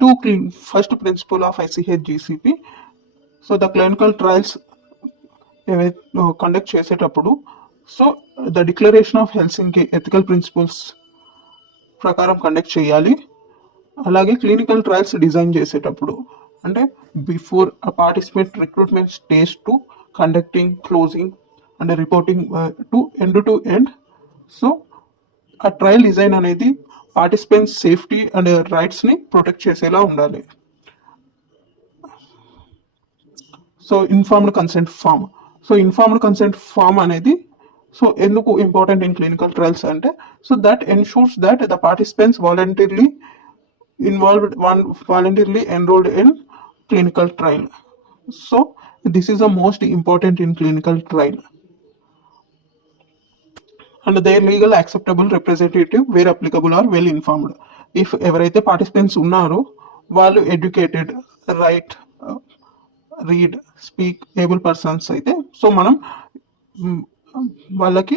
to first principle of ICH GCP. So the clinical trials conduct చేసేటప్పుడు so the declaration of Helsinki ethical principles ప్రకారం conduct చేయాలి. అలాగే clinical trials design చేసేటప్పుడు అంటే before a participant recruitment stage to conducting, closing and reporting to end. So ఆ trial design అనేది participants safety and రైట్స్ని protect చేసేలా ఉండాలి. So informed consent form. So informed consent form అనేది సో ఎందుకు important in clinical trials అంటే so that ensures that the participants voluntarily enrolled in clinical trial. So this is the most important in clinical trial. And their legal acceptable representative where applicable are well informed. If ఎవరైతే participants ఉన్నారో వాళ్ళు educated, write, read, speak able persons అయితే so మనం వాళ్ళకి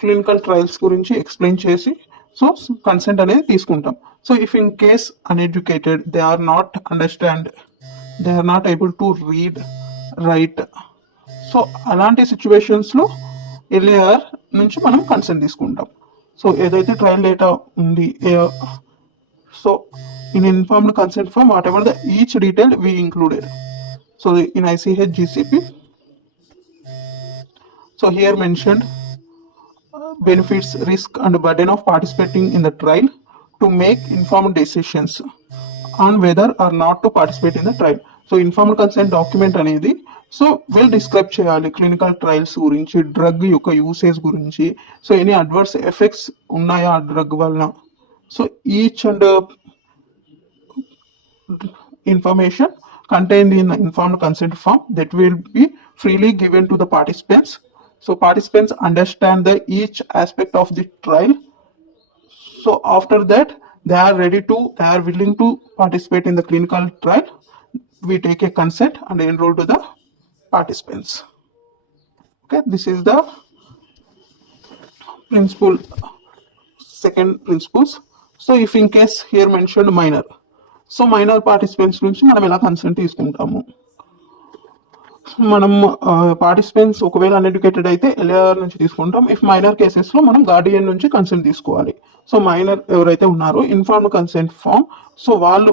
clinical trials గురించి explain చేసి so consent అనేది తీసుకుంటాం. So if in case uneducated, they are not able to read, write, so అలాంటి సిచ్యువేషన్స్లో ఎల్ఏఆర్ నుంచి మనం కన్సెంట్ తీసుకుంటాం. సో ఏదైతే ట్రయల్ డేటా ఉంది so in informed consent form whatever the each detail we included. So in ICH GCP, so here mentioned benefits, risk and burden of participating in the trial to make informed decisions on whether or not to participate in the trial. So informed consent document అనేది so well describe చేయాలి clinical trials గురించి, డ్రగ్ యొక్క యూసేజ్ గురించి, so any adverse effects ఉన్నాయా ఆ డ్రగ్ వలన. So each and information contained in the informed consent form that will be freely given to the participants. So participants understand the each aspect of the trial. So after that they are willing to participate in the clinical trial. We take a consent and enroll to the participants. Okay, this is the principle, second principles. So if in case here mentioned minor, so minor participants నుంచి మనం ఎలా కన్సెంట్ తీసుకుంటాము. మనం పార్టిసిపెంట్స్ ఒకవేళ అన్ఎడ్యుకేటెడ్ అయితే ఎల్ఏఆర్ నుంచి తీసుకుంటాం. ఇఫ్ మైనర్ కేసెస్లో మనం గార్డియన్ నుంచి కన్సెంట్ తీసుకోవాలి. సో మైనర్ ఎవరైతే ఉన్నారో ఇన్ఫార్మ్డ్ కన్సెంట్ ఫామ్ సో వాళ్ళు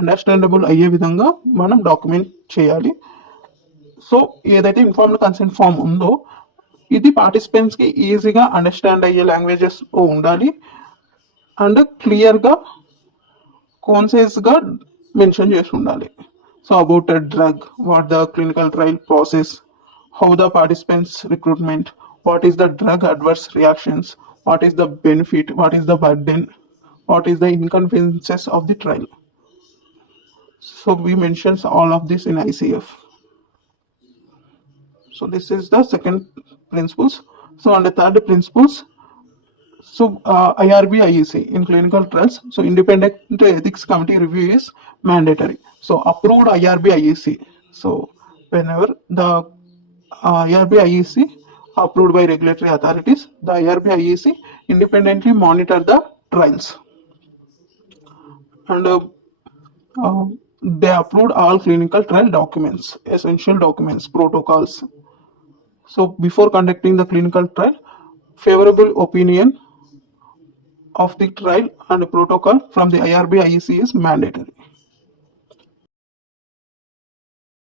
అండర్స్టాండబుల్ అయ్యే విధంగా మనం డాక్యుమెంట్ చేయాలి. సో ఏదైతే ఇన్ఫార్మ్డ్ కన్సెంట్ ఫామ్ ఉందో ఇది పార్టిసిపెంట్స్కి ఈజీగా అండర్స్టాండ్ అయ్యే లాంగ్వేజెస్లో ఉండాలి అండ్ క్లియర్గా కాన్సైజ్గా మెన్షన్ చేసి ఉండాలి. So about a drug, what the clinical trial process, how the participants recruitment, what is the drug adverse reactions, what is the benefit, what is the burden, what is the inconveniences of the trial. So we mentions all of this in ICF. So this is the second principles. So on the third principles, so IRB IEC in clinical trials, so independent ethics committee review is mandatory. So approved IRB IEC, so whenever the IRB IEC approved by regulatory authorities, the IRB IEC independently monitor the trials and they approved all clinical trial documents, essential documents, protocols. So before conducting the clinical trial, favorable opinion of the trial and protocol from the IRB IEC is mandatory.